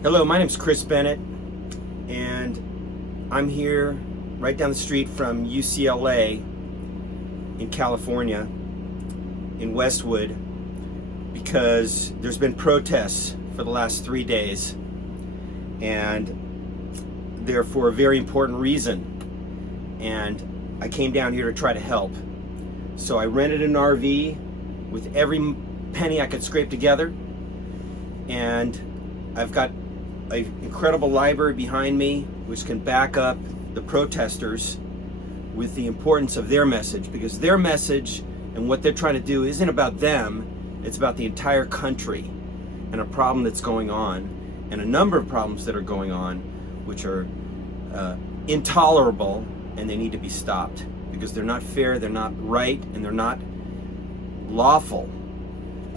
Hello, my name's Chris Bennett, and I'm here right down the street from UCLA in California, in Westwood, because there's been protests for the last 3 days, and they're for a very important reason. And I came down here to try to help. So I rented an RV with every penny I could scrape together, and I've got an incredible library behind me which can back up the protesters with the importance of their message, because their message and what they're trying to do isn't about them, it's about the entire country and a problem that's going on, and a number of problems that are going on which are intolerable, and they need to be stopped because they're not fair, they're not right, and they're not lawful.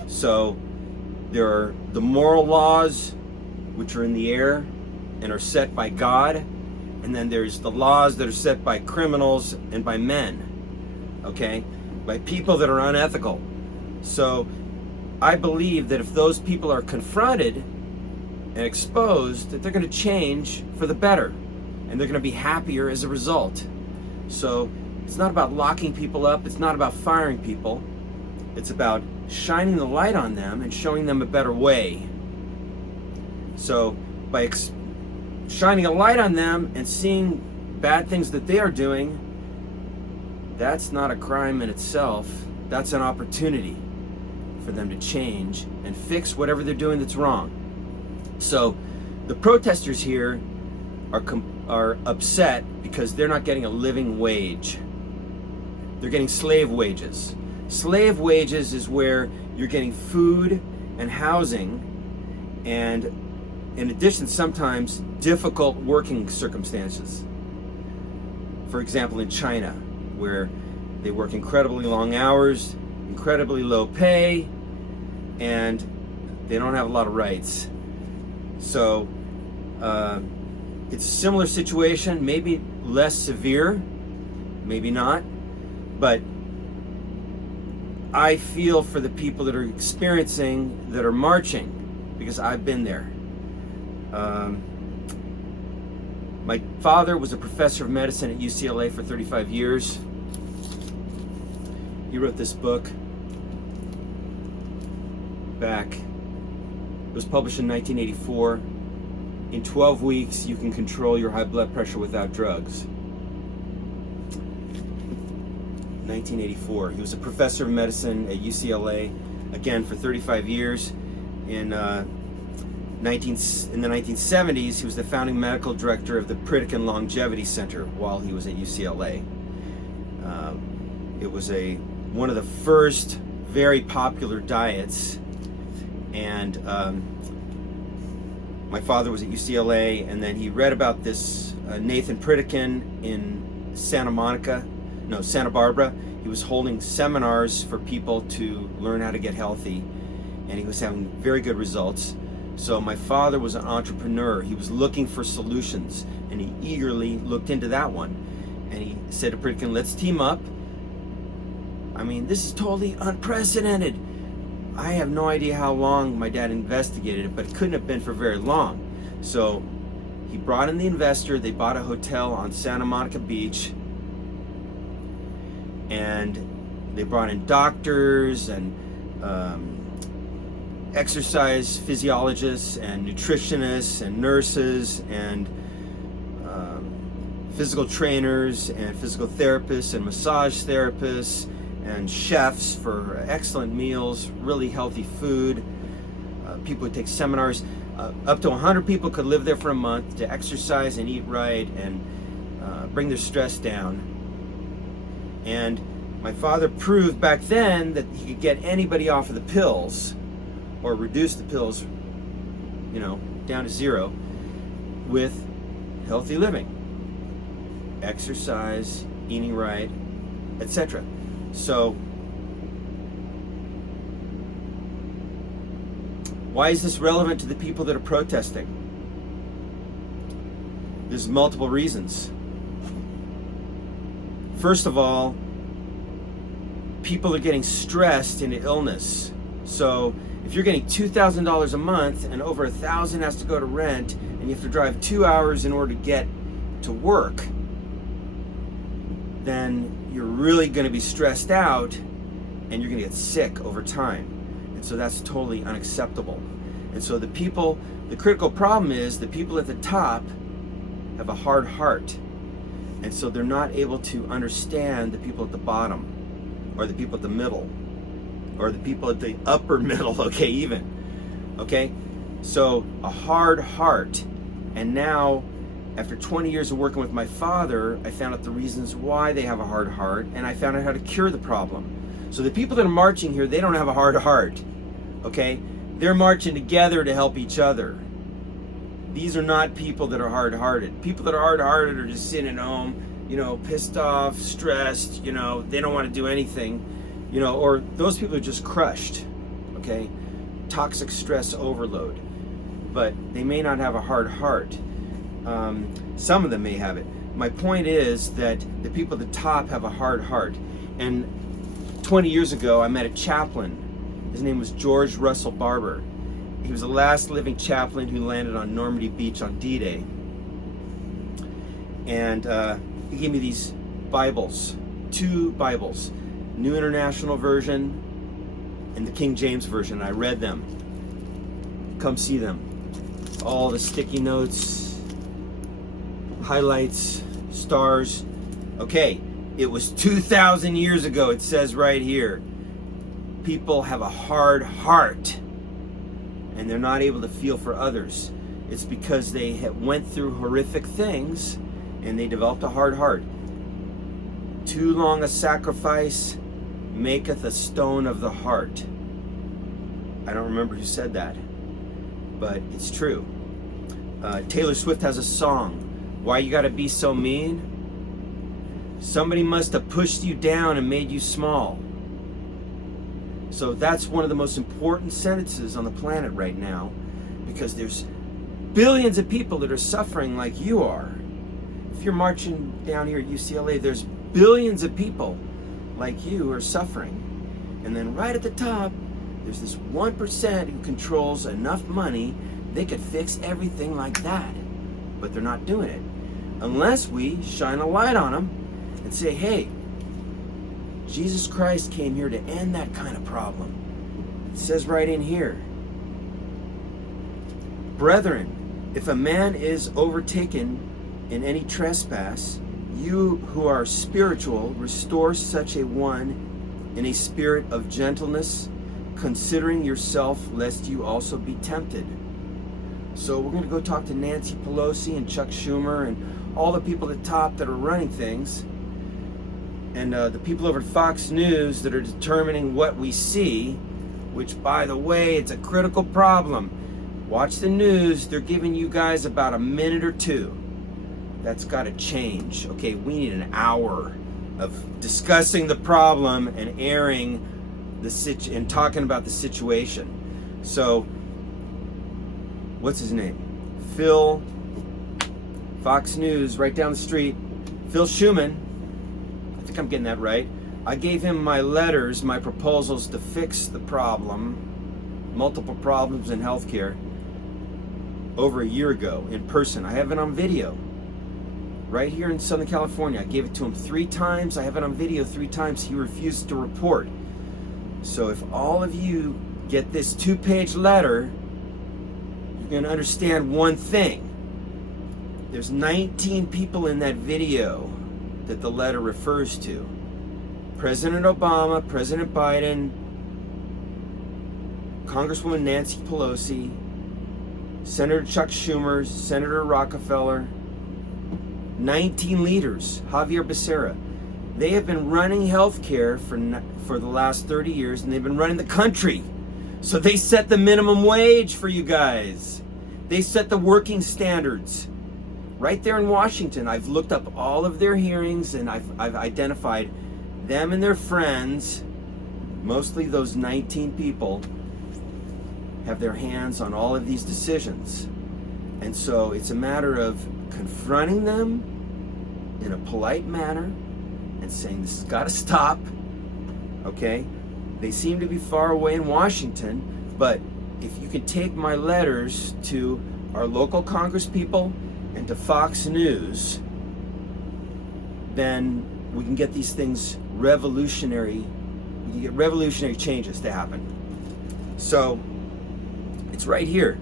So there are the moral laws which are in the air and are set by God, and then there's the laws that are set by criminals and by men, okay, by people that are unethical. So I believe that if those people are confronted and exposed, that they're going to change for the better, and they're going to be happier as a result. So it's not about locking people up, it's not about firing people, it's about shining the light on them and showing them a better way. So by shining a light on them and seeing bad things that they are doing, that's not a crime in itself. That's an opportunity for them to change and fix whatever they're doing that's wrong. So the protesters here are upset because they're not getting a living wage. They're getting slave wages. Slave wages is where you're getting food and housing, and in addition, sometimes difficult working circumstances. For example, in China, where they work incredibly long hours, incredibly low pay, and they don't have a lot of rights. So it's a similar situation, maybe less severe, maybe not, but I feel for the people that are experiencing, that are marching, because I've been there. My father was a professor of medicine at UCLA for 35 years. He wrote this book back, it was published in 1984. In 12 weeks, you can control your high blood pressure without drugs. 1984. He was a professor of medicine at UCLA, again, for 35 years. In the 1970s, he was the founding medical director of the Pritikin Longevity Center while he was at UCLA. It was one of the first very popular diets, and my father was at UCLA, and then he read about this Nathan Pritikin in Santa Barbara. He was holding seminars for people to learn how to get healthy, and he was having very good results. So my father was an entrepreneur. He was looking for solutions, and he eagerly looked into that one. And he said to Pritikin, let's team up. I mean, this is totally unprecedented. I have no idea how long my dad investigated it, but it couldn't have been for very long. So he brought in the investor. They bought a hotel on Santa Monica Beach, and they brought in doctors and exercise physiologists and nutritionists and nurses and physical trainers and physical therapists and massage therapists and chefs for excellent meals, really healthy food. People would take seminars. Up to 100 people could live there for a month to exercise and eat right and bring their stress down. And my father proved back then that he could get anybody off of the pills, or reduce the pills, down to zero, with healthy living, exercise, eating right, etc. So why is this relevant to the people that are protesting? There's multiple reasons. First of all, people are getting stressed into illness. So if you're getting $2,000 a month and over $1,000 has to go to rent, and you have to drive 2 hours in order to get to work, then you're really going to be stressed out and you're going to get sick over time. And so that's totally unacceptable. And so the critical problem is the people at the top have a hard heart. And so they're not able to understand the people at the bottom, or the people at the middle, or the people at the upper middle, okay, even. Okay? So a hard heart. And now, after 20 years of working with my father, I found out the reasons why they have a hard heart, and I found out how to cure the problem. So the people that are marching here, they don't have a hard heart, okay? They're marching together to help each other. These are not people that are hard-hearted. People that are hard-hearted are just sitting at home, pissed off, stressed, they don't want to do anything, or those people are just crushed, okay? Toxic stress overload. But they may not have a hard heart. Some of them may have it. My point is that the people at the top have a hard heart. And 20 years ago, I met a chaplain. His name was George Russell Barber. He was the last living chaplain who landed on Normandy Beach on D-Day. And he gave me these Bibles, 2 Bibles, New International Version and the King James Version. I read them. Come see them. All the sticky notes, highlights, stars. Okay, it was 2,000 years ago, it says right here. People have a hard heart and they're not able to feel for others. It's because they went through horrific things and they developed a hard heart. Too long a sacrifice maketh a stone of the heart. I don't remember who said that, but it's true. Taylor Swift has a song, Why You Gotta Be So Mean? Somebody must have pushed you down and made you small. So that's one of the most important sentences on the planet right now, because there's billions of people that are suffering like you are. If you're marching down here at UCLA, there's billions of people like you who are suffering. And then right at the top, there's this 1% who controls enough money, they could fix everything like that. But they're not doing it. Unless we shine a light on them and say, hey, Jesus Christ came here to end that kind of problem. It says right in here, brethren, if a man is overtaken in any trespass, you who are spiritual, restore such a one in a spirit of gentleness, considering yourself, lest you also be tempted. So we're going to go talk to Nancy Pelosi and Chuck Schumer and all the people at the top that are running things, and the people over at Fox News that are determining what we see, which, by the way, it's a critical problem. Watch the news. They're giving you guys about a minute or 2. That's got to change. Okay, we need an hour of discussing the problem and airing and talking about the situation. So, what's his name? Phil, Fox News, right down the street. Phil Schumann. I think I'm getting that right. I gave him my letters, my proposals to fix the problem, multiple problems in healthcare, over a year ago in person. I have it on video. Right here in Southern California. I gave it to him 3 times. I have it on video 3 times. He refused to report. So if all of you get this 2-page letter, you're going to understand one thing. There's 19 people in that video that the letter refers to. President Obama, President Biden, Congresswoman Nancy Pelosi, Senator Chuck Schumer, Senator Rockefeller, 19 leaders, Javier Becerra. They have been running healthcare for the last 30 years, and they've been running the country. So they set the minimum wage for you guys. They set the working standards. Right there in Washington, I've looked up all of their hearings, and I've identified them and their friends, mostly those 19 people, have their hands on all of these decisions. And so it's a matter of confronting them in a polite manner and saying, this has got to stop, okay? They seem to be far away in Washington, But if you can take my letters to our local Congress people and to Fox News, then we can get these things revolutionary. We can get revolutionary changes to happen. So it's right here.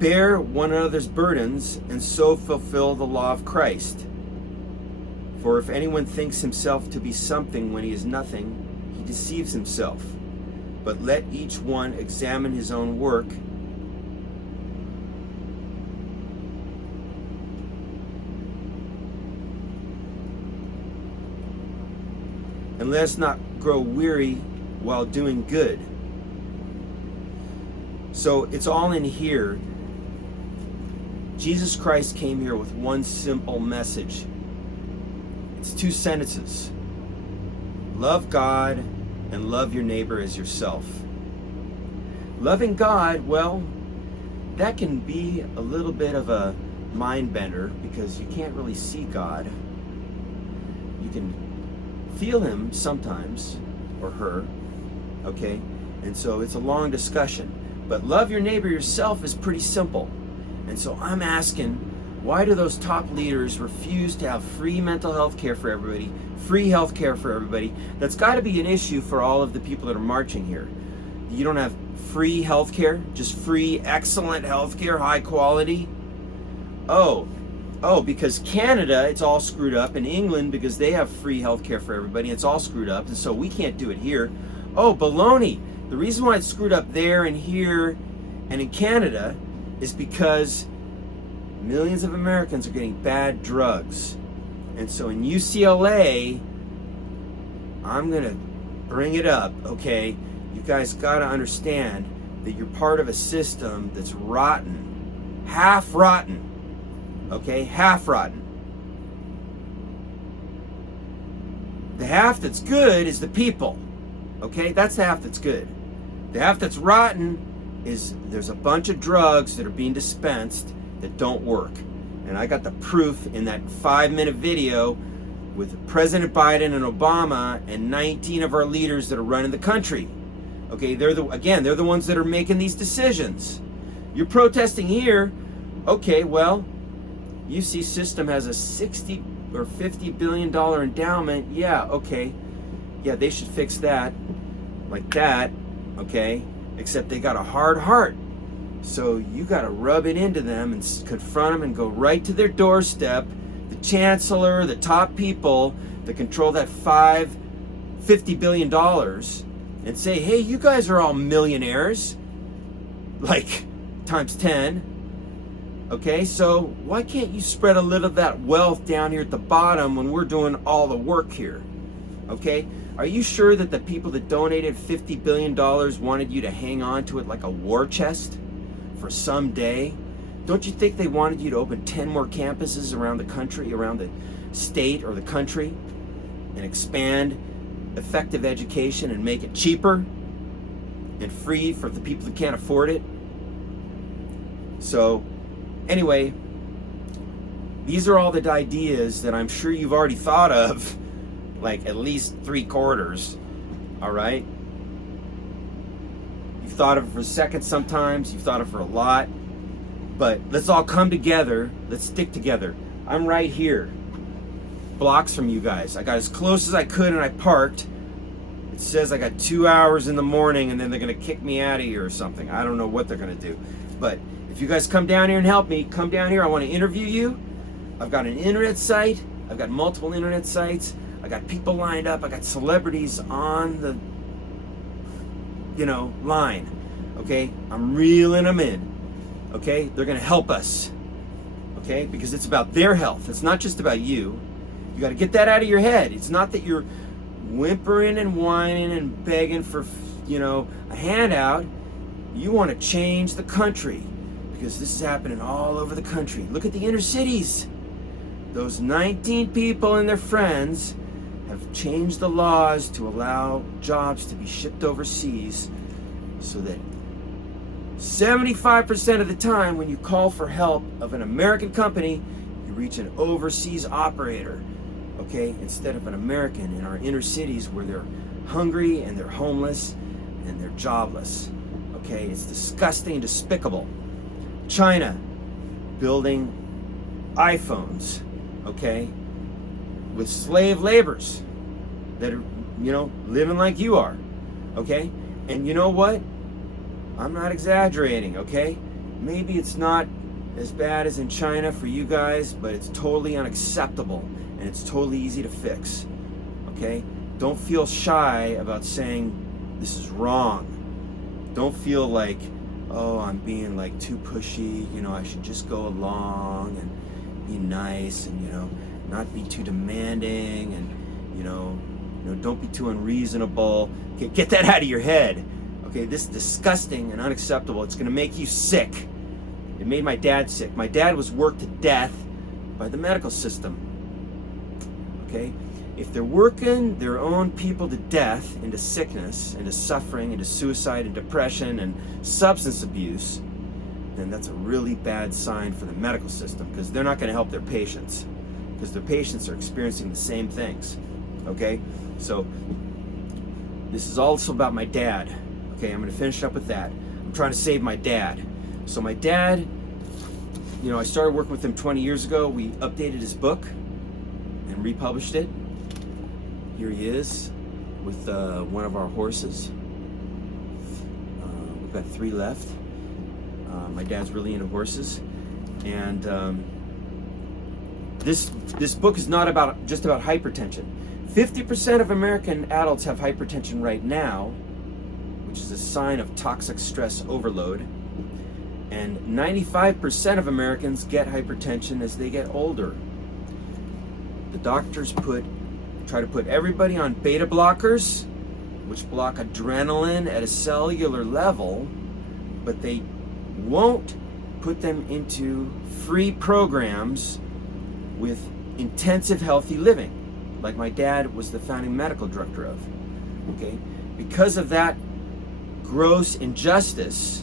Bear one another's burdens and so fulfill the law of Christ. For if anyone thinks himself to be something when he is nothing, he deceives himself. But let each one examine his own work, and let us not grow weary while doing good. So it's all in here. Jesus Christ came here with one simple message. It's 2 sentences. Love God and love your neighbor as yourself. Loving God, well, that can be a little bit of a mind bender because you can't really see God. You can feel him sometimes, or her, okay? And so it's a long discussion. But love your neighbor yourself is pretty simple. And so I'm asking, why do those top leaders refuse to have free mental health care for everybody, free health care for everybody? That's got to be an issue for all of the people that are marching here. You don't have free health care, just free, excellent health care, high quality. Oh, because Canada, it's all screwed up, and England, because they have free health care for everybody, it's all screwed up, and so we can't do it here. Oh, baloney. The reason why it's screwed up there and here and in Canada is because millions of Americans are getting bad drugs. And so in UCLA, I'm going to bring it up, okay? You guys got to understand that you're part of a system that's rotten, half rotten, okay? Half rotten. The half that's good is the people, okay? That's the half that's good. The half that's rotten is there's a bunch of drugs that are being dispensed that don't work. And I got the proof in that 5-minute video with President Biden and Obama and 19 of our leaders that are running the country. Okay, they're the ones that are making these decisions. You're protesting here. Okay, well, UC System has a $60 or $50 billion endowment. Yeah, okay. Yeah, they should fix that like that, okay? Except they got a hard heart. So you got to rub it into them and confront them and go right to their doorstep, the chancellor, the top people that control that $50 billion, and say, hey, you guys are all millionaires, like times 10. Okay, so why can't you spread a little of that wealth down here at the bottom when we're doing all the work here? Okay, are you sure that the people that donated $50 billion wanted you to hang on to it like a war chest for some day? Don't you think they wanted you to open 10 more campuses around the country, around the state or the country, and expand effective education and make it cheaper and free for the people that can't afford it? So anyway, these are all the ideas that I'm sure you've already thought of, like at least 3/4, all right? You've thought of it for a second sometimes, you've thought of it for a lot, but let's all come together, let's stick together. I'm right here, blocks from you guys. I got as close as I could and I parked. It says I got 2 hours in the morning and then they're gonna kick me out of here or something. I don't know what they're gonna do. But if you guys come down here and help me, come down here, I wanna interview you. I've got an internet site, I've got multiple internet sites, I got people lined up, I got celebrities on the, line, okay? I'm reeling them in, okay? They're gonna help us, okay? Because it's about their health, it's not just about you. You gotta get that out of your head. It's not that you're whimpering and whining and begging for, a handout. You wanna change the country because this is happening all over the country. Look at the inner cities. Those 19 people and their friends have changed the laws to allow jobs to be shipped overseas so that 75% of the time when you call for help of an American company, you reach an overseas operator, okay? Instead of an American in our inner cities where they're hungry and they're homeless and they're jobless. Okay, it's disgusting and despicable. China building iPhones, okay, with slave laborers that are, living like you are, okay? And you know what? I'm not exaggerating, okay? Maybe it's not as bad as in China for you guys, but it's totally unacceptable and it's totally easy to fix, okay? Don't feel shy about saying this is wrong. Don't feel like, oh, I'm being like too pushy, I should just go along and be nice and, not be too demanding and, don't be too unreasonable. Okay, get that out of your head. Okay, this is disgusting and unacceptable. It's gonna make you sick. It made my dad sick. My dad was worked to death by the medical system. Okay? If they're working their own people to death into sickness, into suffering, into suicide and depression and substance abuse, then that's a really bad sign for the medical system, because they're not going to help their patients, because their patients are experiencing the same things. Okay? So this is also about my dad. Okay, I'm going to finish up with that. I'm trying to save my dad. So my dad, I started working with him 20 years ago. We updated his book and republished it. Here he is with one of our horses. We've got 3 left. My dad's really into horses. And this book is not just about hypertension. 50% of American adults have hypertension right now, which is a sign of toxic stress overload. And 95% of Americans get hypertension as they get older. The doctors try to put everybody on beta blockers, which block adrenaline at a cellular level, but they won't put them into free programs with intensive healthy living, like my dad was the founding medical director of. Okay? Because of that gross injustice,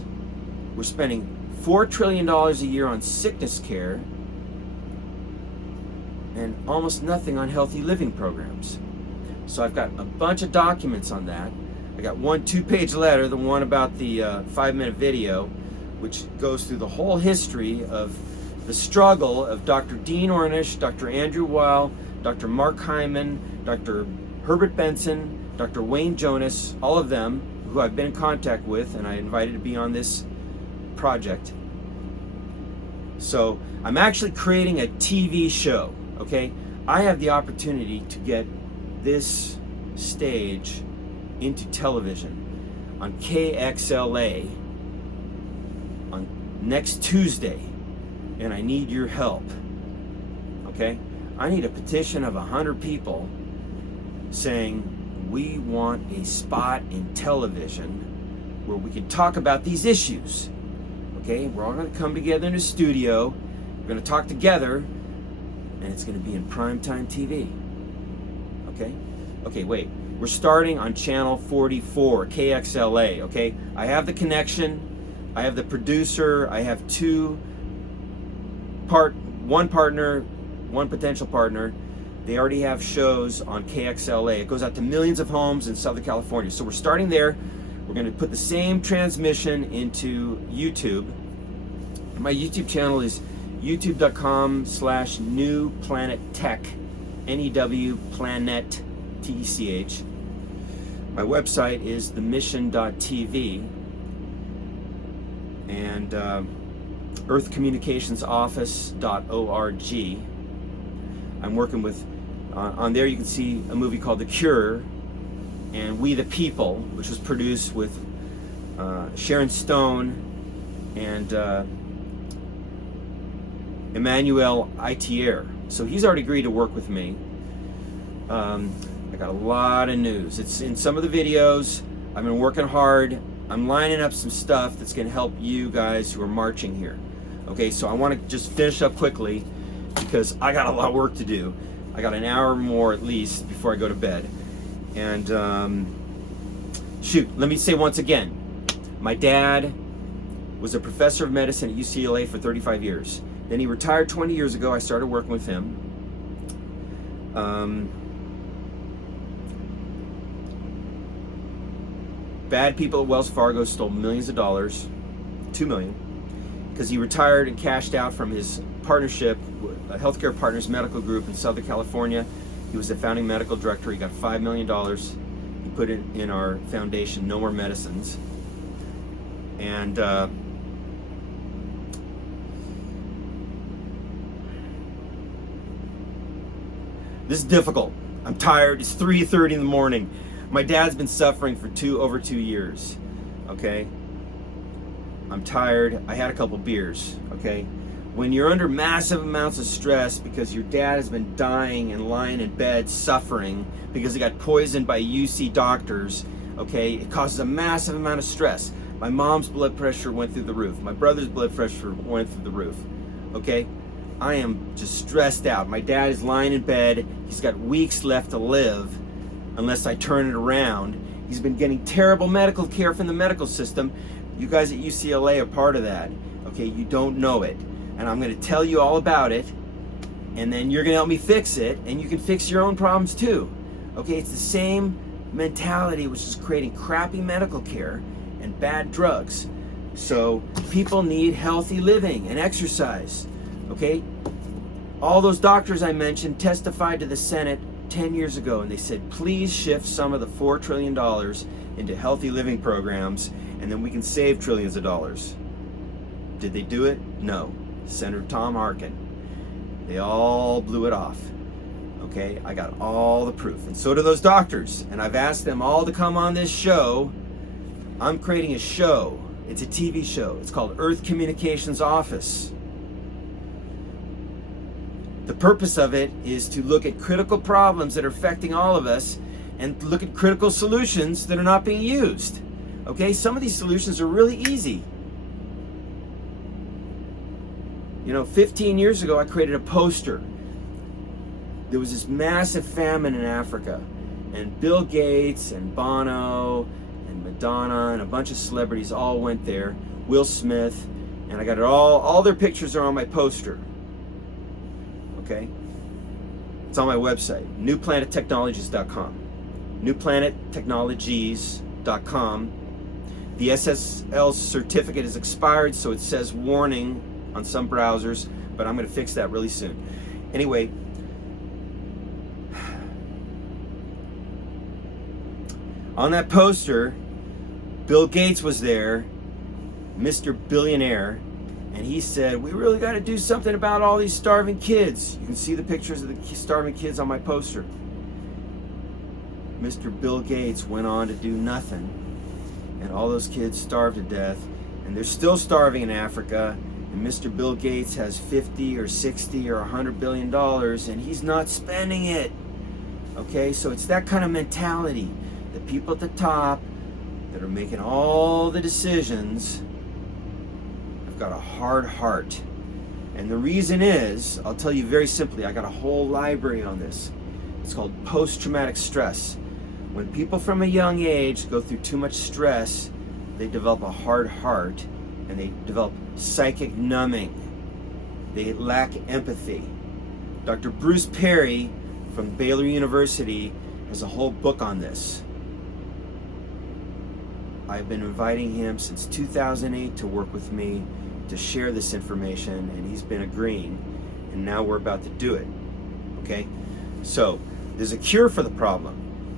we're spending $4 trillion a year on sickness care and almost nothing on healthy living programs. So I've got a bunch of documents on that. I got one 2-page letter, the one about the 5-minute video, which goes through the whole history of the struggle of Dr. Dean Ornish, Dr. Andrew Weil, Dr. Mark Hyman, Dr. Herbert Benson, Dr. Wayne Jonas, all of them who I've been in contact with and I invited to be on this project. So I'm actually creating a TV show, okay? I have the opportunity to get this stage into television on KXLA on next Tuesday, and I need your help, okay? I need a petition of 100 people saying we want a spot in television where we can talk about these issues. Okay, we're all going to come together in a studio, we're going to talk together, and it's going to be in primetime TV. Okay? Okay, wait. We're starting on channel 44, KXLA, okay? I have the connection, I have the producer, I have one partner, one potential partner. They already have shows on KXLA. It goes out to millions of homes in Southern California. So we're starting there. We're going to put the same transmission into YouTube. My YouTube channel is youtube.com/newplanettech, N-E-W, planet, T-E-C-H. My website is themission.tv, and earthcommunicationsoffice.org. I'm working with, on there you can see a movie called The Cure and We the People, which was produced with Sharon Stone and Emmanuel Itier. So he's already agreed to work with me. I got a lot of news. It's in some of the videos. I've been working hard. I'm lining up some stuff that's going to help you guys who are marching here. Okay, so I want to just finish up quickly because I got a lot of work to do. I got an hour more at least before I go to bed. And let me say once again, my dad was a professor of medicine at UCLA for 35 years. Then he retired 20 years ago. I started working with him. bad people at Wells Fargo stole millions of dollars, $2 million, because he retired and cashed out from his partnership, Healthcare Partners Medical Group in Southern California. He was the founding medical director. He got $5 million. He put it in our foundation, No More Medicines. And this is difficult. I'm tired. It's 3:30 in the morning. My dad's been suffering for over 2 years. Okay? I'm tired. I had a couple beers. Okay? When you're under massive amounts of stress because your dad has been dying and lying in bed suffering because he got poisoned by UC doctors, okay, it causes a massive amount of stress. My mom's blood pressure went through the roof. My brother's blood pressure went through the roof. Okay? I am just stressed out. My dad is lying in bed. He's got weeks left to live unless I turn it around. He's been getting terrible medical care from the medical system. You guys at UCLA are part of that. Okay? You don't know it. And I'm going to tell you all about it, and then you're going to help me fix it, and you can fix your own problems too. Okay, it's the same mentality, which is creating crappy medical care and bad drugs. So people need healthy living and exercise. Okay, all those doctors I mentioned testified to the Senate 10 years ago, and they said, please shift some of the $4 trillion into healthy living programs, and then we can save trillions of dollars. Did they do it? No. Senator Tom Harkin. They all blew it off. Okay, I got all the proof, and so do those doctors. And I've asked them all to come on this show. I'm creating a show. It's a TV show. It's called Earth Communications Office. The purpose of it is to look at critical problems that are affecting all of us and look at critical solutions that are not being used. Okay, some of these solutions are really easy. You know, 15 years ago, I created a poster. There was this massive famine in Africa, and Bill Gates and Bono and Madonna and a bunch of celebrities all went there, Will Smith, and I got it all their pictures are on my poster. Okay? It's on my website, newplanettechnologies.com. newplanettechnologies.com. The SSL certificate is expired, so it says warning on some browsers, but I'm going to fix that really soon. Anyway, on that poster, Bill Gates was there, Mr. Billionaire, and he said, we really got to do something about all these starving kids. You can see the pictures of the starving kids on my poster. Mr. Bill Gates went on to do nothing, and all those kids starved to death, and they're still starving in Africa. And Mr. Bill Gates has 50 or 60 or $100 billion, and he's not spending it. Okay, so it's that kind of mentality. The people at the top that are making all the decisions have got a hard heart. And the reason is, I'll tell you very simply, I got a whole library on this. It's called post-traumatic stress. When people from a young age go through too much stress, they develop a hard heart, and they develop psychic numbing. They lack empathy. Dr. Bruce Perry from Baylor University has a whole book on this. I've been inviting him since 2008 to work with me to share this information, and he's been agreeing, and now we're about to do it. Okay? So, there's a cure for the problem.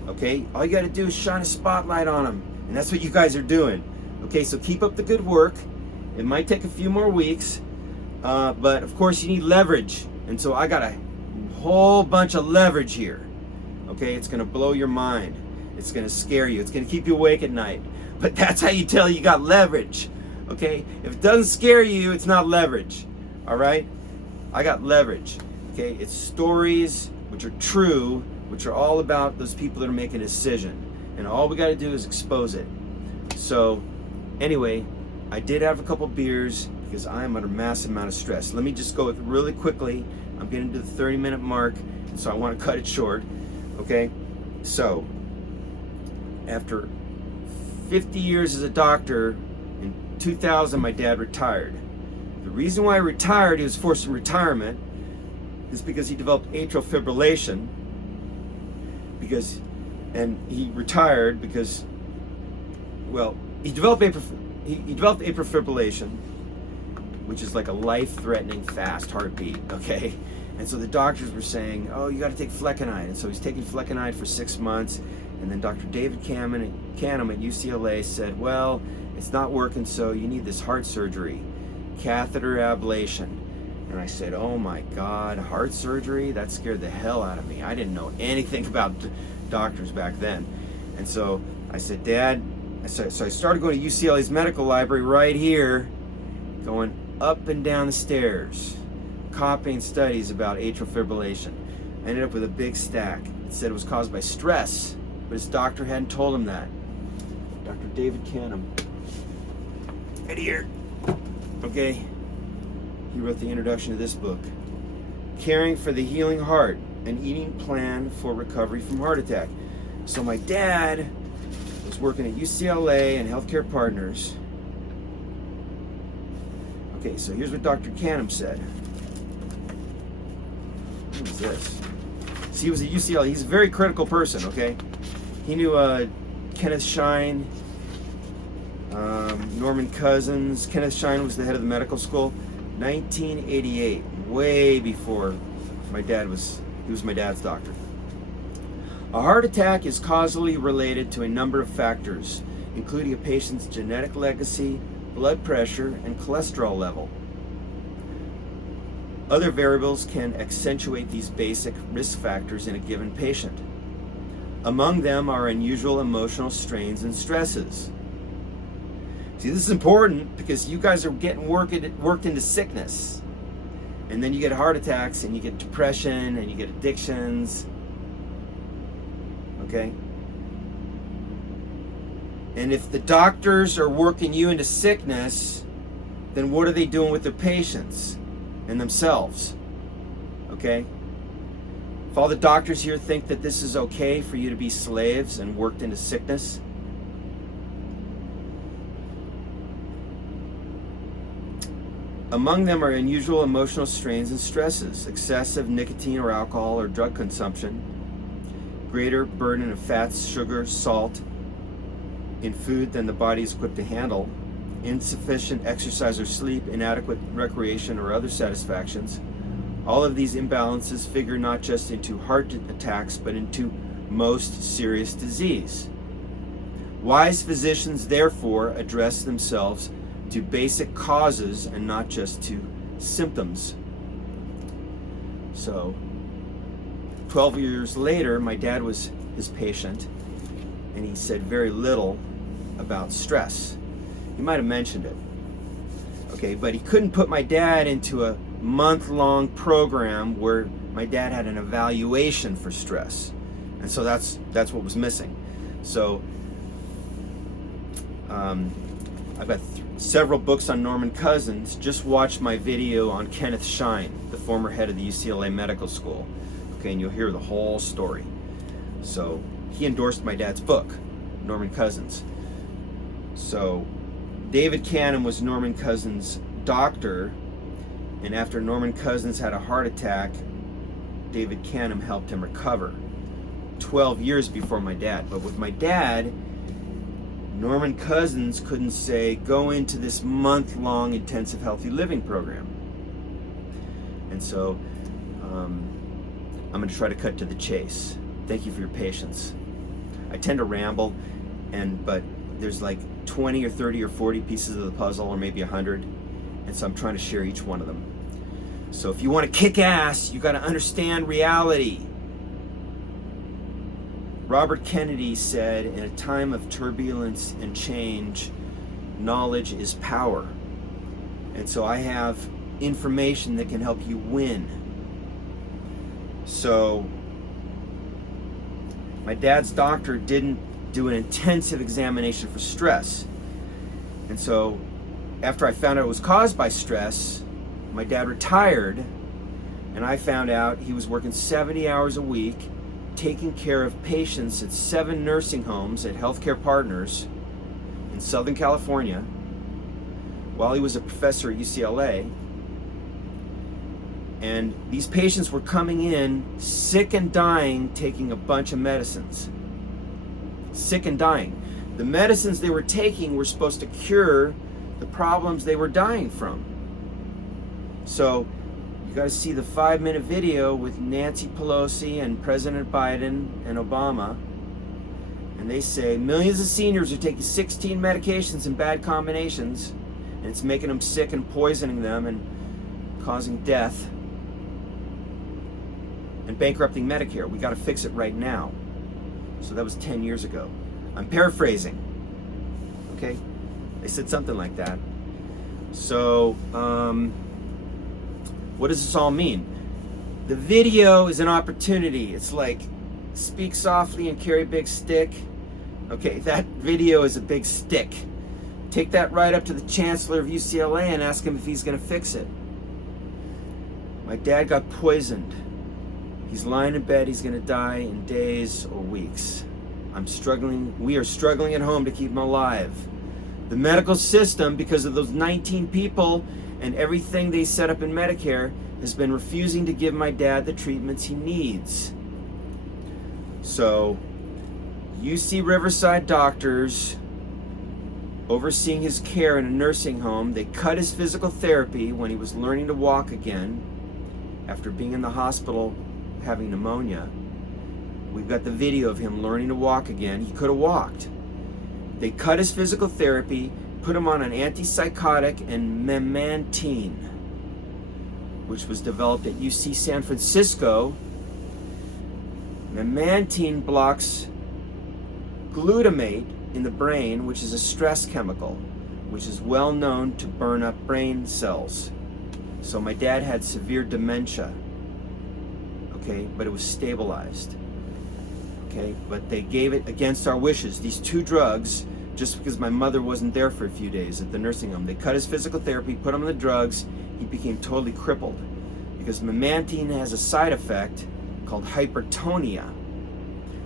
Okay? All you got to do is shine a spotlight on him, and that's what you guys are doing. Okay, so keep up the good work. It might take a few more weeks, but of course you need leverage. And so I got a whole bunch of leverage here. Okay, it's gonna blow your mind. It's gonna scare you. It's gonna keep you awake at night. But that's how you tell you got leverage. Okay, if it doesn't scare you, it's not leverage. All right, I got leverage. Okay, it's stories which are true, which are all about those people that are making a decision. And all we gotta do is expose it. So, anyway, I did have a couple beers because I am under a massive amount of stress. Let me just go really quickly. I'm getting to the 30-minute mark, so I want to cut it short. Okay? So, after 50 years as a doctor, in 2000 my dad retired. The reason why he retired, he was forced to retirement, is because he developed atrial fibrillation. And he retired because well, he developed atrial fibrillation, which is like a life-threatening fast heartbeat, okay? And so the doctors were saying, oh, you got to take flecainide. And so he's taking flecainide for 6 months. And then Dr. David Canham at UCLA said, well, it's not working, so you need this heart surgery, catheter ablation. And I said, oh my God, heart surgery? That scared the hell out of me. I didn't know anything about doctors back then. And so I said, Dad, so I started going to UCLA's medical library right here, going up and down the stairs, copying studies about atrial fibrillation. I ended up with a big stack. It said it was caused by stress, but his doctor hadn't told him that. Dr. David Canham, right here. Okay, he wrote the introduction to this book, Caring for the Healing Heart, an Eating Plan for Recovery from Heart Attack. So my dad was working at UCLA and Healthcare Partners. Okay, so here's what Dr. Canham said. What is this? See, he was at UCLA. He's a very critical person, okay? He knew Kenneth Shine, Norman Cousins. Kenneth Shine was the head of the medical school. 1988, way before he was my dad's doctor. A heart attack is causally related to a number of factors, including a patient's genetic legacy, blood pressure, and cholesterol level. Other variables can accentuate these basic risk factors in a given patient. Among them are unusual emotional strains and stresses. See, this is important because you guys are getting worked into sickness. And then you get heart attacks, and you get depression, and you get addictions. Okay? And if the doctors are working you into sickness, then what are they doing with their patients and themselves? Okay? If all the doctors here think that this is okay for you to be slaves and worked into sickness, among them are unusual emotional strains and stresses, excessive nicotine or alcohol or drug consumption, greater burden of fats, sugar, salt in food than the body is equipped to handle, insufficient exercise or sleep, inadequate recreation or other satisfactions. All of these imbalances figure not just into heart attacks, but into most serious disease. Wise physicians, therefore, address themselves to basic causes and not just to symptoms. So, 12 years later, my dad was his patient, and he said very little about stress. He might have mentioned it, okay, but he couldn't put my dad into a month-long program where my dad had an evaluation for stress, and so that's what was missing. So I've got several books on Norman Cousins. Just watch my video on Kenneth Shine, the former head of the UCLA Medical School, okay, and you'll hear the whole story. So he endorsed my dad's book, Norman Cousins. So David Canham was Norman Cousins' doctor, and after Norman Cousins had a heart attack, David Canham helped him recover 12 years before my dad. But with my dad, Norman Cousins couldn't say, go into this month-long intensive healthy living program. And so I'm going to try to cut to the chase. Thank you for your patience. I tend to ramble, but there's like 20 or 30 or 40 pieces of the puzzle, or maybe 100, and so I'm trying to share each one of them. So if you want to kick ass, you got to understand reality. Robert Kennedy said, in a time of turbulence and change, knowledge is power. And so I have information that can help you win. So my dad's doctor didn't do an intensive examination for stress. And so after I found out it was caused by stress, my dad retired, and I found out he was working 70 hours a week, taking care of patients at 7 nursing homes at Healthcare Partners in Southern California while he was a professor at UCLA. And these patients were coming in sick and dying, taking a bunch of medicines. Sick and dying. The medicines they were taking were supposed to cure the problems they were dying from. So you got to see the 5-minute video with Nancy Pelosi and President Biden and Obama. And they say millions of seniors are taking 16 medications in bad combinations, and it's making them sick and poisoning them and causing death and bankrupting Medicare. We got to fix it right now. So that was 10 years ago. I'm paraphrasing. Okay? They said something like that. So, what does this all mean? The video is an opportunity. It's like, speak softly and carry a big stick. Okay, that video is a big stick. Take that right up to the chancellor of UCLA and ask him if he's going to fix it. My dad got poisoned. He's lying in bed. He's going to die in days or weeks. I'm struggling. We are struggling at home to keep him alive. The medical system, because of those 19 people and everything they set up in Medicare, has been refusing to give my dad the treatments he needs. So, UC Riverside doctors overseeing his care in a nursing home, they cut his physical therapy when he was learning to walk again after being in the hospital having pneumonia. We've got the video of him learning to walk again. He could have walked. They cut his physical therapy, put him on an antipsychotic and memantine, which was developed at UC San Francisco. Memantine blocks glutamate in the brain, which is a stress chemical, which is well known to burn up brain cells. So my dad had severe dementia, okay, but it was stabilized. Okay, but they gave it against our wishes, these 2 drugs, just because my mother wasn't there for a few days at the nursing home. They cut his physical therapy, put him on the drugs, he became totally crippled. Because memantine has a side effect called hypertonia,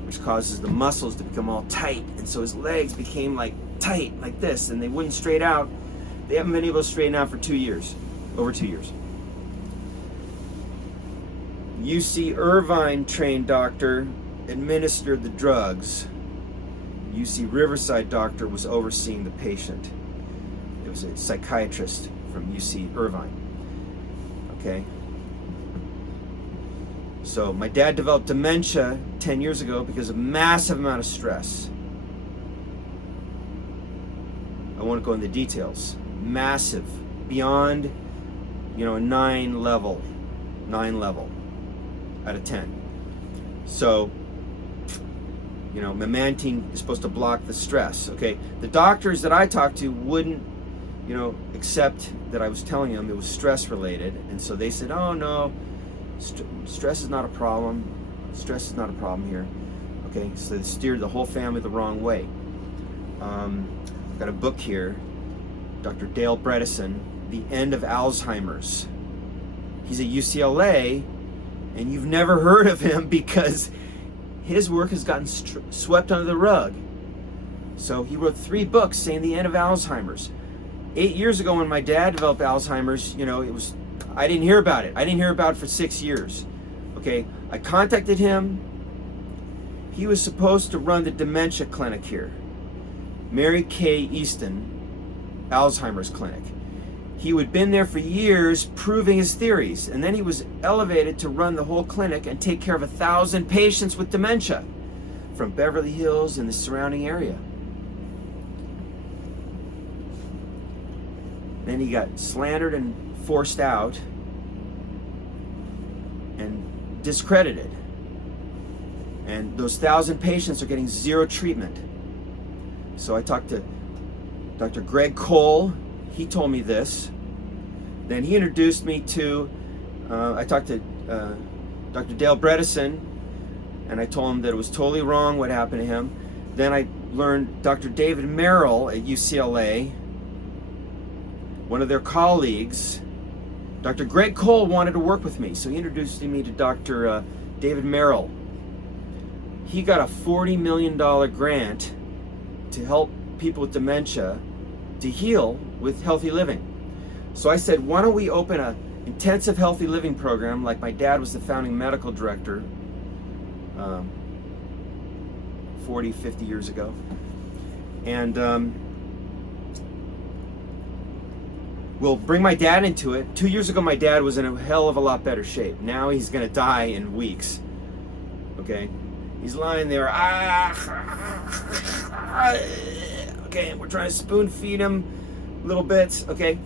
which causes the muscles to become all tight. And so his legs became like tight, like this, and they wouldn't straight out. They haven't been able to straighten out for 2 years, over 2 years. UC Irvine trained doctor administered the drugs. UC Riverside doctor was overseeing the patient. It was a psychiatrist from UC Irvine. Okay. So my dad developed dementia 10 years ago because of massive amount of stress. I won't go into details. Massive, beyond, a 9 level out of 10. So, memantine is supposed to block the stress. Okay, the doctors that I talked to wouldn't, accept that I was telling them it was stress related, and so they said, "Oh no, stress is not a problem. Stress is not a problem here." Okay, so they steered the whole family the wrong way. I've got a book here, Dr. Dale Bredesen, The End of Alzheimer's. He's at UCLA, and you've never heard of him because his work has gotten swept under the rug. So he wrote 3 books saying the end of Alzheimer's. 8 years ago when my dad developed Alzheimer's, I didn't hear about it. I didn't hear about it for 6 years. Okay, I contacted him. He was supposed to run the dementia clinic here. Mary Kay Easton, Alzheimer's clinic. He had been there for years proving his theories, and then he was elevated to run the whole clinic and take care of 1,000 patients with dementia from Beverly Hills and the surrounding area. Then he got slandered and forced out and discredited. And those 1,000 patients are getting 0 treatment. So I talked to Dr. Greg Cole. He told me this. Then he introduced me to, I talked to Dr. Dale Bredesen, and I told him that it was totally wrong what happened to him. Then I learned Dr. David Merrill at UCLA, one of their colleagues. Dr. Greg Cole wanted to work with me, so he introduced me to Dr. David Merrill. He got a $40 million grant to help people with dementia to heal with healthy living. So I said, why don't we open an intensive healthy living program, like my dad was the founding medical director 40, 50 years ago. And we'll bring my dad into it. 2 years ago, my dad was in a hell of a lot better shape. Now he's going to die in weeks. Okay? He's lying there. Okay, we're trying to spoon feed him little bits. Okay?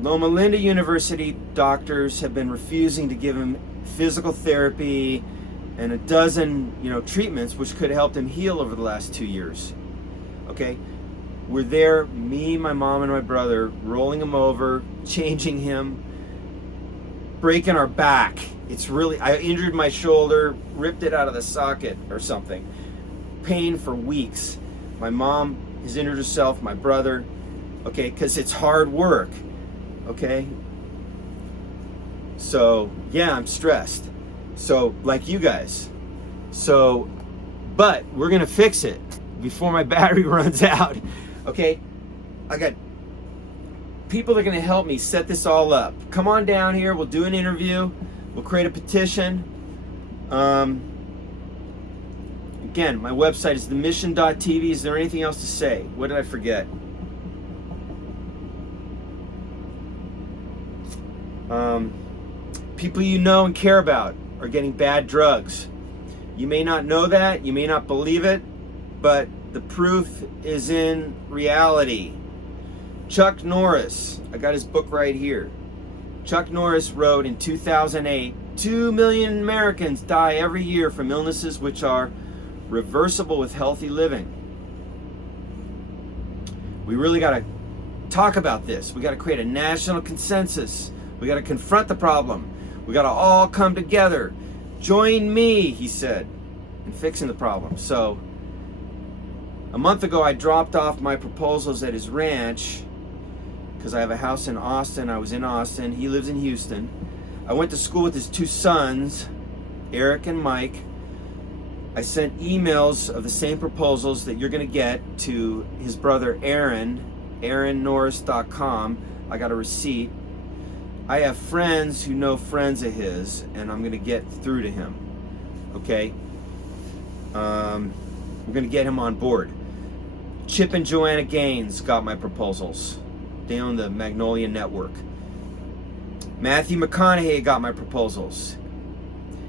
Loma Linda University doctors have been refusing to give him physical therapy and a dozen, treatments which could have helped him heal over the last 2 years. Okay? We're there, me, my mom, and my brother, rolling him over, changing him, breaking our back. I injured my shoulder, ripped it out of the socket or something. Pain for weeks. My mom has injured herself, my brother, okay, because it's hard work, okay? So, yeah, I'm stressed. So, like you guys. So, but we're going to fix it before my battery runs out. Okay, I got people that are going to help me set this all up. Come on down here. We'll do an interview. We'll create a petition. Again, my website is themission.tv. Is there anything else to say? What did I forget? People you know and care about are getting bad drugs. You may not know that. You may not believe it. But the proof is in reality. Chuck Norris, I got his book right here. Chuck Norris wrote in 2008, 2 million Americans die every year from illnesses which are reversible with healthy living. We really got to talk about this. We got to create a national consensus. We got to confront the problem. We got to all come together. Join me, he said, in fixing the problem. So, a month ago, I dropped off my proposals at his ranch because I have a house in Austin. I was in Austin. He lives in Houston. I went to school with his 2 sons, Eric and Mike. I sent emails of the same proposals that you're going to get to his brother Aaron, aaronnorris.com. I got a receipt. I have friends who know friends of his, and I'm going to get through to him. Okay? We're going to get him on board. Chip and Joanna Gaines got my proposals. They own the Magnolia Network. Matthew McConaughey got my proposals.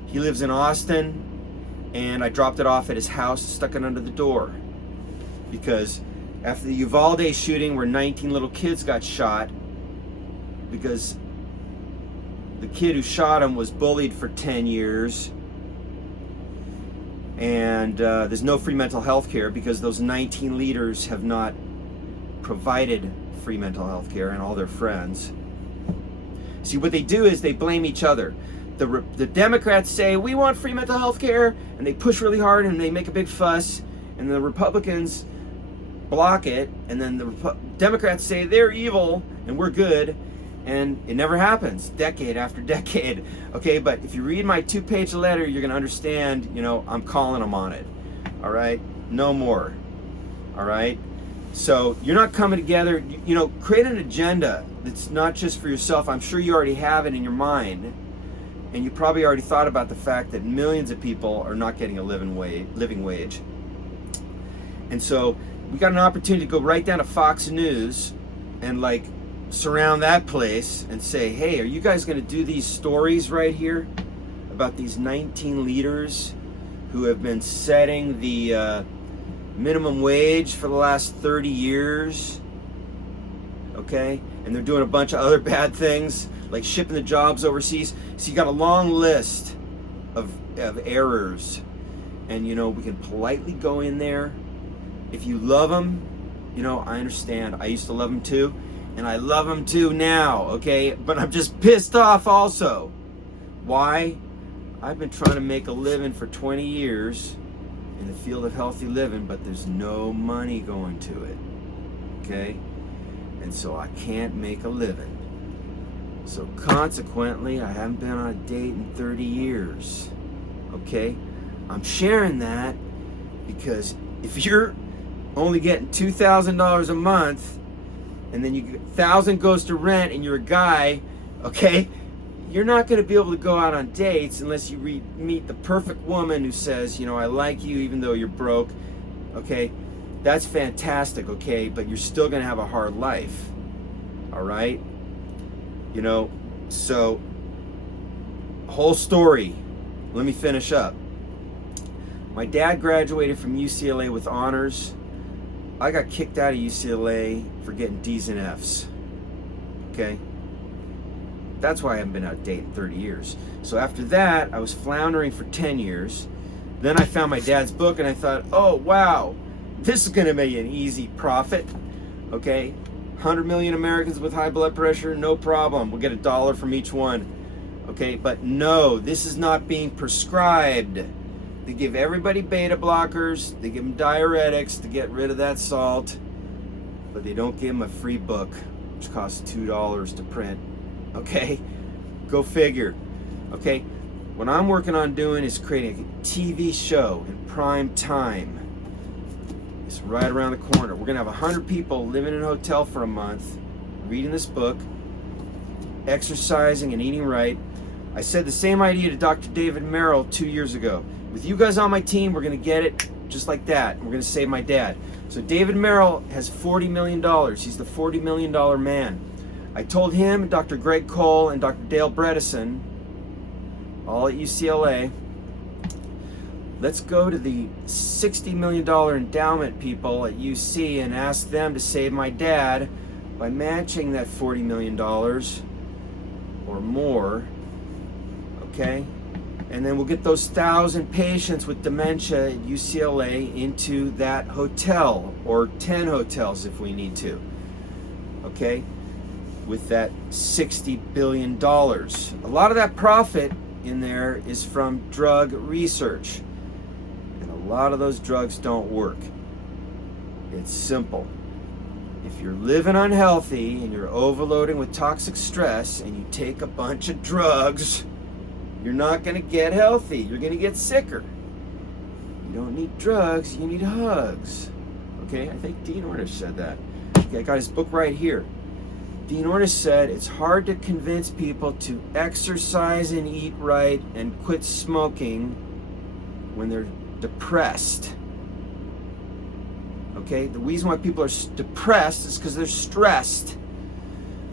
He lives in Austin, and I dropped it off at his house, stuck it under the door. Because after the Uvalde shooting where 19 little kids got shot, because the kid who shot him was bullied for 10 years, and there's no free mental health care because those 19 leaders have not provided free mental health care, and all their friends. See, what they do is they blame each other. The Democrats say, we want free mental health care, and they push really hard and they make a big fuss, and the Republicans block it, and then the Democrats say they're evil and we're good, and it never happens, decade after decade. Okay, but if you read my 2-page letter, you're going to understand, I'm calling them on it. All right? No more. All right? So you're not coming together, create an agenda that's not just for yourself. I'm sure you already have it in your mind. And you probably already thought about the fact that millions of people are not getting a living wage. And so we got an opportunity to go right down to Fox News and surround that place and say, hey, are you guys going to do these stories right here about these 19 leaders who have been setting the minimum wage for the last 30 years? Okay? And they're doing a bunch of other bad things, like shipping the jobs overseas. So you got a long list of errors. And, we can politely go in there. If you love them, I understand. I used to love them too. And I love them too now, okay? But I'm just pissed off also. Why? I've been trying to make a living for 20 years in the field of healthy living, but there's no money going to it, okay? And so I can't make a living. So consequently, I haven't been on a date in 30 years, okay? I'm sharing that because if you're only getting $2,000 a month, and then $1,000 goes to rent, and you're a guy, okay, you're not going to be able to go out on dates unless you meet the perfect woman who says, I like you even though you're broke, okay? that's fantastic, okay? But you're still gonna have a hard life, all right? You know, so whole story. Let me finish up. My dad graduated from UCLA with honors. I got kicked out of UCLA for getting D's and F's, okay? That's why I haven't been out of date in 30 years. So after that, I was floundering for 10 years. Then I found my dad's book and I thought, oh, wow, this is gonna be an easy profit, okay? 100 million Americans with high blood pressure, no problem. We'll get $1 from each one, okay? But no, this is not being prescribed. They give everybody beta blockers, they give them diuretics to get rid of that salt, but they don't give them a free book, which costs $2 to print, okay? Go figure, okay? What I'm working on doing is creating a TV show in prime time. It's right around the corner. We're gonna have 100 people living in a hotel for a month, reading this book, exercising and eating right. I said the same idea to Dr. David Merrill 2 years ago. With you guys on my team, we're gonna get it just like that. We're gonna save my dad. So David Merrill has $40 million. He's the $40 million man. I told him, Dr. Greg Cole, and Dr. Dale Bredesen, all at UCLA, let's go to the $60 million endowment people at UC and ask them to save my dad by matching that $40 million or more, okay? And then we'll get those 1,000 patients with dementia at UCLA into that hotel, or 10 hotels if we need to, okay? With that $60 billion. A lot of that profit in there is from drug research. And a lot of those drugs don't work. It's simple. If you're living unhealthy and you're overloading with toxic stress and you take a bunch of drugs, you're not going to get healthy. You're going to get sicker. You don't need drugs, you need hugs. Okay, I think Dean Ornish said that. Okay, I got his book right here. Dean Ornish said it's hard to convince people to exercise and eat right and quit smoking when they're depressed. Okay, the reason why people are depressed is because they're stressed.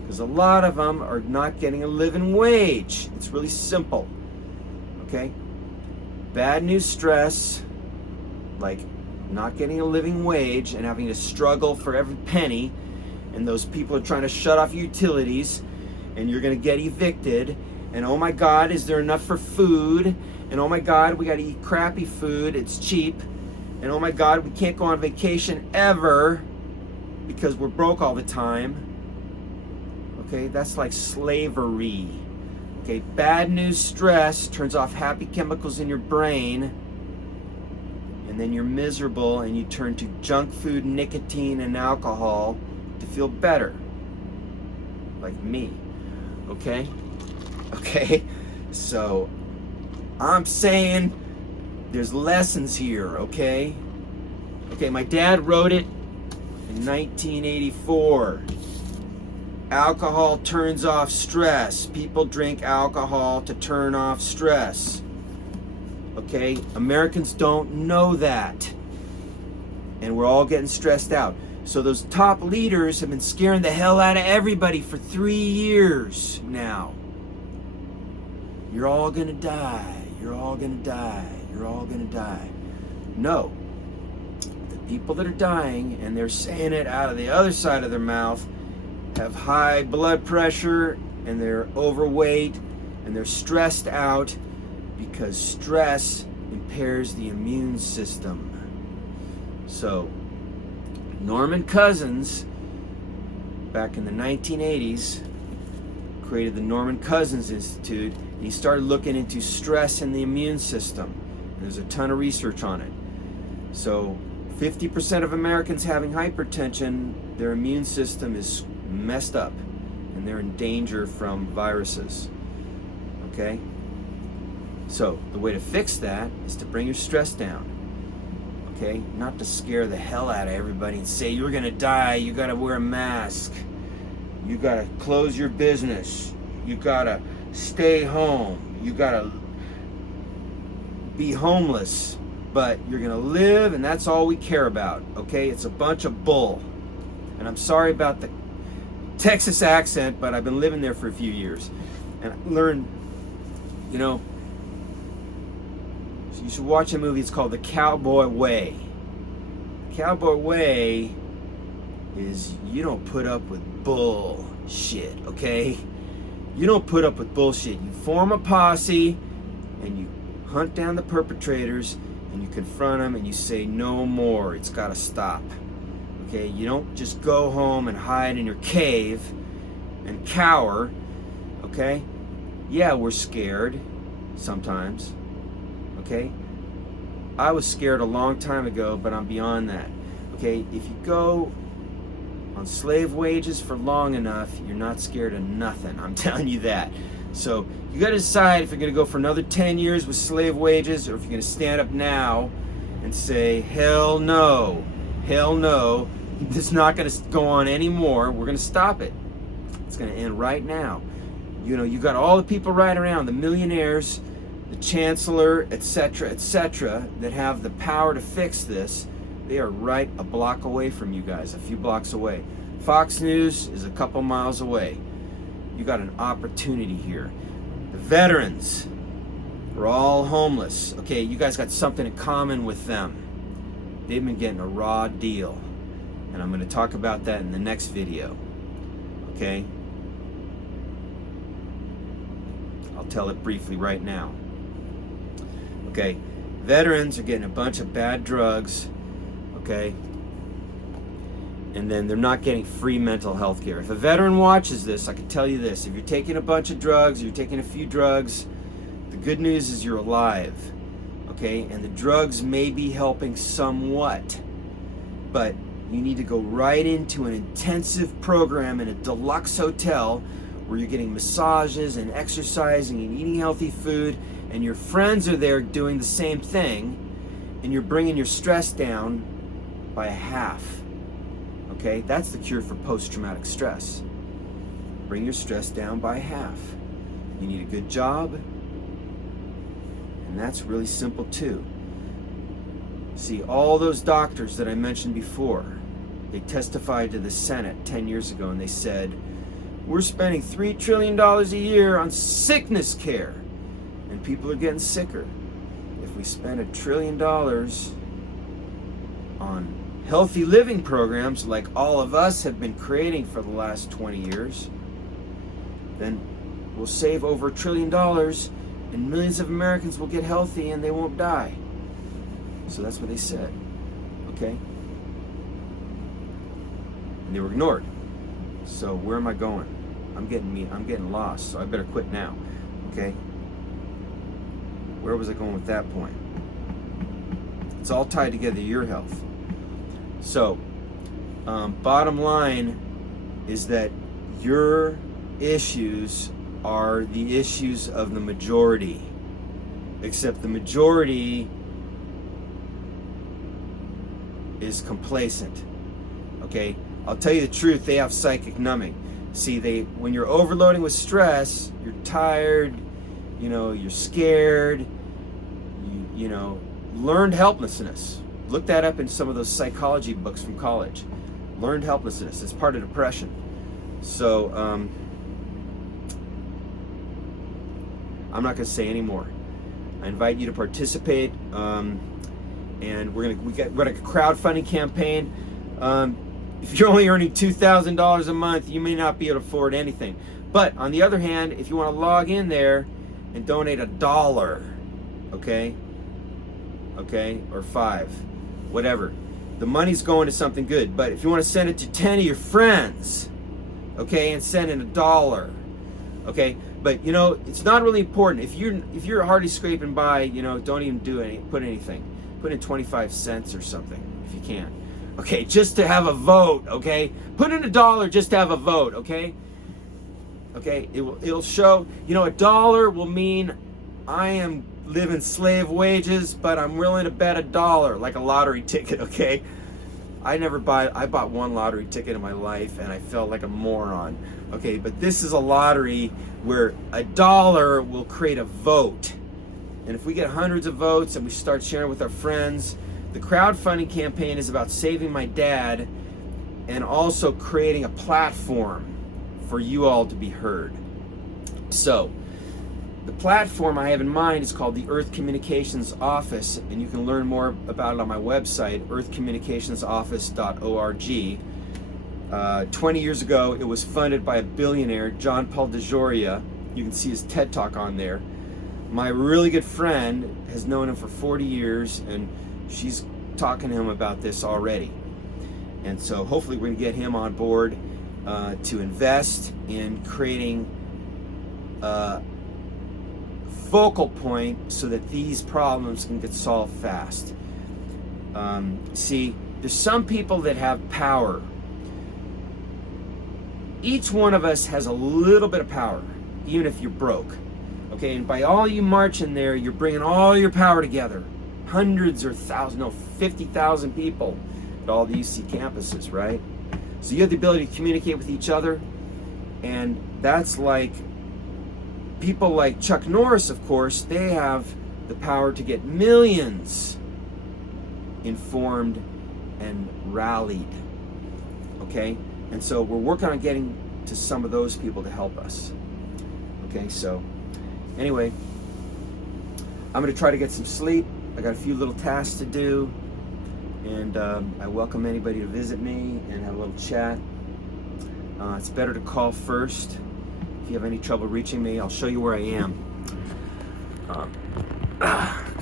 Because a lot of them are not getting a living wage. It's really simple. Okay? Bad news stress, like not getting a living wage and having to struggle for every penny, and those people are trying to shut off utilities, and you're going to get evicted, and oh my God, is there enough for food? And oh my God, we got to eat crappy food, it's cheap. And oh my God, we can't go on vacation ever because we're broke all the time. Okay, that's like slavery. Okay, bad news stress turns off happy chemicals in your brain, and then you're miserable and you turn to junk food, nicotine, and alcohol to feel better. Like me. Okay? Okay? So, I'm saying there's lessons here, okay? Okay, my dad wrote it in 1984. Alcohol turns off stress. People drink alcohol to turn off stress. Okay? Americans don't know that. And we're all getting stressed out. So those top leaders have been scaring the hell out of everybody for 3 years now. You're all gonna die. You're all gonna die. You're all gonna die. No. The people that are dying, and they're saying it out of the other side of their mouth, have high blood pressure, and they're overweight, and they're stressed out because stress impairs the immune system. So, Norman Cousins, back in the 1980s, created the Norman Cousins Institute, and he started looking into stress in the immune system. And there's a ton of research on it. So 50% of Americans having hypertension, their immune system is messed up, and they're in danger from viruses. Okay? So the way to fix that is to bring your stress down. Okay? Not to scare the hell out of everybody and say, you're gonna die, you gotta wear a mask, you gotta close your business, you gotta stay home, you gotta be homeless. but you're gonna live, and that's all we care about, okay? It's a bunch of bull. And I'm sorry about the Texas accent, but I've been living there for a few years. And I learned, you know, you should watch a movie, it's called The Cowboy Way. The Cowboy Way is you don't put up with bullshit, okay? You don't put up with bullshit. You form a posse, and you hunt down the perpetrators, and you confront them, and you say, no more, it's gotta stop. Okay, you don't just go home and hide in your cave and cower, okay? Yeah, we're scared sometimes, okay? I was scared a long time ago, but I'm beyond that, okay? If you go on slave wages for long enough, you're not scared of nothing, I'm telling you that. So you gotta decide if you're gonna go for another 10 years with slave wages, or if you're gonna stand up now and say, hell no, this is not gonna go on anymore, we're gonna stop it. It's gonna end right now. You know, you got all the people right around, the millionaires, the chancellor, etc., that have the power to fix this. They are right a block away from you guys, a few blocks away. Fox News is a couple miles away. You got an opportunity here. The veterans are all homeless. Okay, you guys got something in common with them. They've been getting a raw deal. And I'm going to talk about that in the next video. Okay? I'll tell it briefly right now. Okay, veterans are getting a bunch of bad drugs, okay? And then they're not getting free mental health care. If a veteran watches this, I can tell you this. If you're taking a bunch of drugs, you're taking a few drugs, the good news is you're alive, okay? And the drugs may be helping somewhat, but you need to go right into an intensive program in a deluxe hotel where you're getting massages and exercising and eating healthy food, and your friends are there doing the same thing, and you're bringing your stress down by a half. Okay, that's the cure for post-traumatic stress. Bring your stress down by half. You need a good job, and that's really simple too. See, all those doctors that I mentioned before, they testified to the Senate 10 years ago, and they said, we're spending $3 trillion a year on sickness care, and people are getting sicker. If we spend $1 trillion on healthy living programs like all of us have been creating for the last 20 years, then we'll save over $1 trillion, and millions of Americans will get healthy and they won't die. So that's what they said, okay? And they were ignored. So where am I going? I'm getting lost, so I better quit now, okay? Where was I going with that point? It's all tied together, your health. So, bottom line is that your issues are the issues of the majority, except the majority is complacent, okay? I'll tell you the truth, they have psychic numbing. See, when you're overloading with stress, you're tired, you know, you're scared, you know, learned helplessness. Look that up in some of those psychology books from college. Learned helplessness, it's part of depression. So, I'm not gonna say any more. I invite you to participate, and we got a crowdfunding campaign. If you're only earning $2,000 a month, you may not be able to afford anything. But on the other hand, if you want to log in there and donate $1, okay, or $5, whatever, the money's going to something good. But if you want to send it to 10 of your friends, okay, and send in $1, okay. But you know, it's not really important. If you're hardly scraping by, you know, don't even put anything. Put in 25 cents or something if you can. Okay, just to have a vote, okay? Put in $1 just to have a vote, okay? Okay, it'll show, you know, $1 will mean I am living slave wages, but I'm willing to bet $1, like a lottery ticket, okay? I bought one lottery ticket in my life and I felt like a moron, okay? But this is a lottery where $1 will create a vote, And if we get hundreds of votes and we start sharing with our friends, the crowdfunding campaign is about saving my dad and also creating a platform for you all to be heard. So, the platform I have in mind is called the Earth Communications Office, and you can learn more about it on my website, earthcommunicationsoffice.org. 20 years ago, it was funded by a billionaire, John Paul DeJoria. You can see his TED Talk on there. My really good friend has known him for 40 years, and she's talking to him about this already. And so hopefully we're going to get him on board to invest in creating a focal point so that these problems can get solved fast. See, there's some people that have power. Each one of us has a little bit of power, even if you're broke. Okay, and by all you marching there, you're bringing all your power together. Hundreds or thousands, no, 50,000 people at all the UC campuses, right? So you have the ability to communicate with each other, and that's like people like Chuck Norris, of course. They have the power to get millions informed and rallied, okay? And so we're working on getting to some of those people to help us. Okay, so anyway, I'm going to try to get some sleep. I got a few little tasks to do, and I welcome anybody to visit me and have a little chat. It's better to call first. If you have any trouble reaching me, I'll show you where I am.